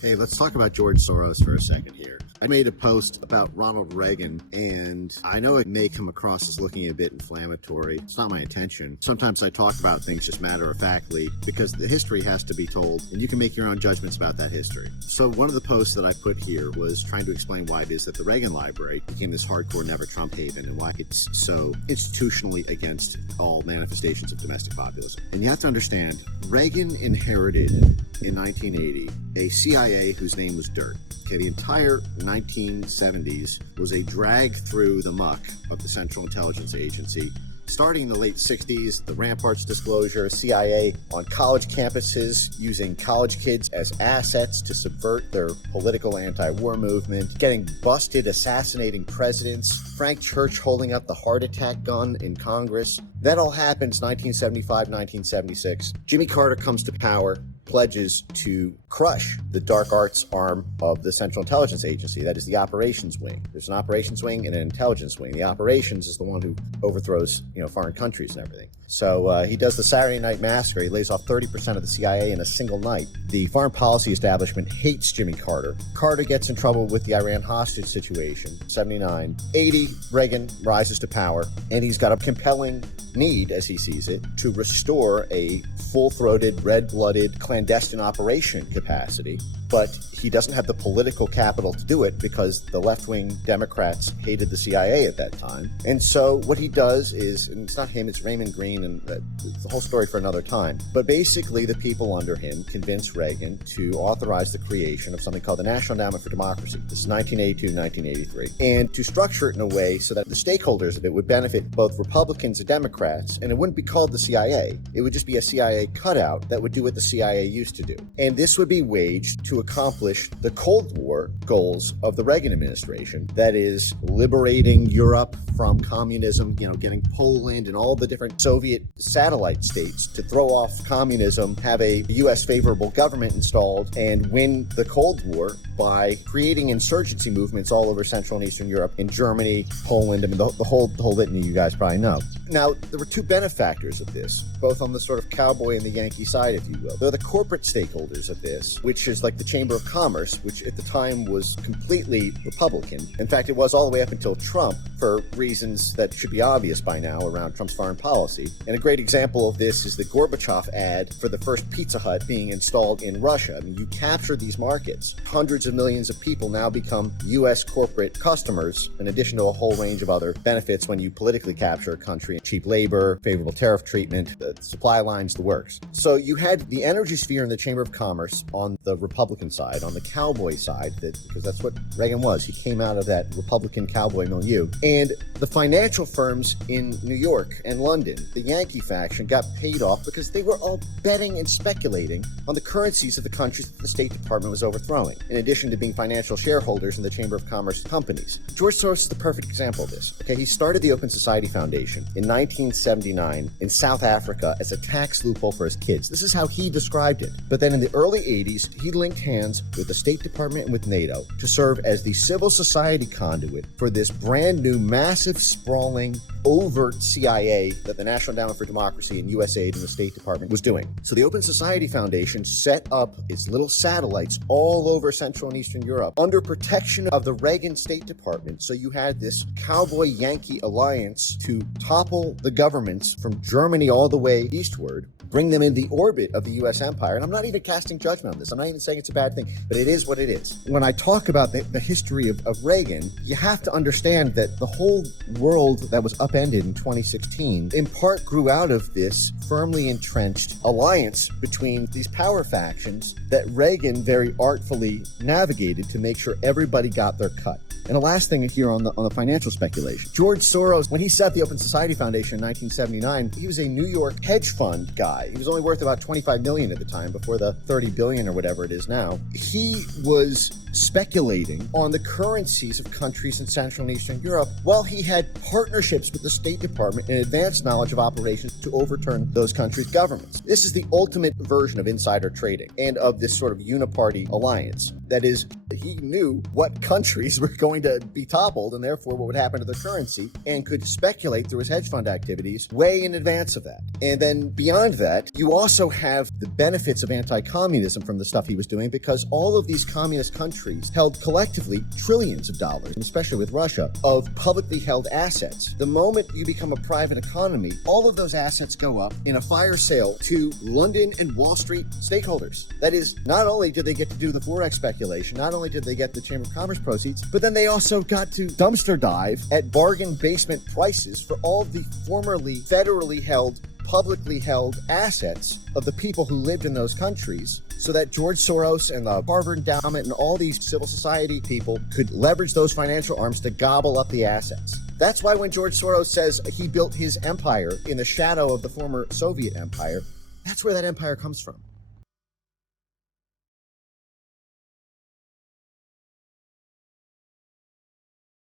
Hey, let's talk about George Soros for a second here. I made a post about Ronald Reagan, and I know it may come across as looking a bit inflammatory. It's not my intention. Sometimes I talk about things just matter-of-factly because the history has to be told, and you can make your own judgments about that history. So one of the posts that I put here was trying to explain why it is that the Reagan Library became this hardcore never Trump haven and why it's so institutionally against all manifestations of domestic populism. And you have to understand, Reagan inherited in 1980 a CIA whose name was Dirt. Okay, the entire 1970s was a drag through the muck of the Central Intelligence Agency. Starting in the late 60s, the Ramparts disclosure, CIA on college campuses using college kids as assets to subvert their political anti-war movement, getting busted assassinating presidents, Frank Church holding up the heart attack gun in Congress. That all happens 1975, 1976. Jimmy Carter comes to power, pledges to crush the dark arts arm of the Central Intelligence Agency. That is the operations wing. There's an operations wing and an intelligence wing. The operations is the one who overthrows, foreign countries and everything. So he does the Saturday Night Massacre. He lays off 30% of the CIA in a single night. The foreign policy establishment hates Jimmy Carter. Carter gets in trouble with the Iran hostage situation, 79. 80, Reagan rises to power, and he's got a compelling need, as he sees it, to restore a full-throated, red-blooded, clandestine operation capacity. But he doesn't have the political capital to do it because the left-wing Democrats hated the CIA at that time. And so what he does is, and it's not him, it's Raymond Green, and it's the whole story for another time. But basically, the people under him convinced Reagan to authorize the creation of something called the National Endowment for Democracy. This is 1982, 1983. And to structure it in a way so that the stakeholders of it would benefit both Republicans and Democrats, and it wouldn't be called the CIA. It would just be a CIA cutout that would do what the CIA used to do. And this would be waged to accomplish the Cold War goals of the Reagan administration. That is, liberating Europe from communism, getting Poland and all the different Soviet satellite states to throw off communism, have a U.S. favorable government installed, and win the Cold War by creating insurgency movements all over Central and Eastern Europe, in Germany, Poland, the whole litany you guys probably know. Now, there were two benefactors of this, both on the sort of cowboy and the Yankee side, if you will. They're the corporate stakeholders of this, which is like the Chamber of Commerce, which at the time was completely Republican. In fact, it was all the way up until Trump, for reasons that should be obvious by now around Trump's foreign policy. And a great example of this is the Gorbachev ad for the first Pizza Hut being installed in Russia. I mean, you capture these markets. Hundreds of millions of people now become U.S. corporate customers, in addition to a whole range of other benefits when you politically capture a country. Cheap labor, favorable tariff treatment, the supply lines, the works. So you had the energy sphere in the Chamber of Commerce on the Republican side, on the cowboy side, because that's what Reagan was. He came out of that Republican cowboy milieu. And the financial firms in New York and London, the Yankee faction, got paid off because they were all betting and speculating on the currencies of the countries that the State Department was overthrowing, in addition to being financial shareholders in the Chamber of Commerce companies. George Soros is the perfect example of this. Okay, he started the Open Society Foundation in 1979 in South Africa as a tax loophole for his kids. This is how he described it. But then in the early 80s, he linked hands with the State Department and with NATO to serve as the civil society conduit for this brand new, massive, sprawling, overt CIA that the National Endowment for Democracy and USAID and the State Department was doing. So the Open Society Foundation set up its little satellites all over Central and Eastern Europe under protection of the Reagan State Department. So you had this cowboy-Yankee alliance to topple the governments from Germany all the way eastward, bring them in the orbit of the U.S. empire. And I'm not even casting judgment on this. I'm not even saying it's a bad thing, but it is what it is. When I talk about the history of Reagan, you have to understand that the whole world that was upended in 2016 in part grew out of this firmly entrenched alliance between these power factions that Reagan very artfully navigated to make sure everybody got their cut. And the last thing here on the financial speculation. George Soros, when he set the Open Society Foundation in 1979, he was a New York hedge fund guy. He was only worth about $25 million at the time, before the $30 billion or whatever it is now. He was speculating on the currencies of countries in Central and Eastern Europe while he had partnerships with the State Department and advanced knowledge of operations to overturn those countries' governments. This is the ultimate version of insider trading and of this sort of uniparty alliance. That is, he knew what countries were going going to be toppled, and therefore what would happen to the currency, and could speculate through his hedge fund activities way in advance of that. And then beyond that, you also have the benefits of anti-communism from the stuff he was doing, because all of these communist countries held collectively trillions of dollars, especially with Russia, of publicly held assets. The moment you become a private economy, all of those assets go up in a fire sale to London and Wall Street stakeholders. That is, not only did they get to do the Forex speculation, not only did they get the Chamber of Commerce proceeds, but then they also got to dumpster dive at bargain basement prices for all the formerly federally held, publicly held assets of the people who lived in those countries, so that George Soros and the Harvard Endowment and all these civil society people could leverage those financial arms to gobble up the assets. That's why when George Soros says he built his empire in the shadow of the former Soviet empire, that's where that empire comes from.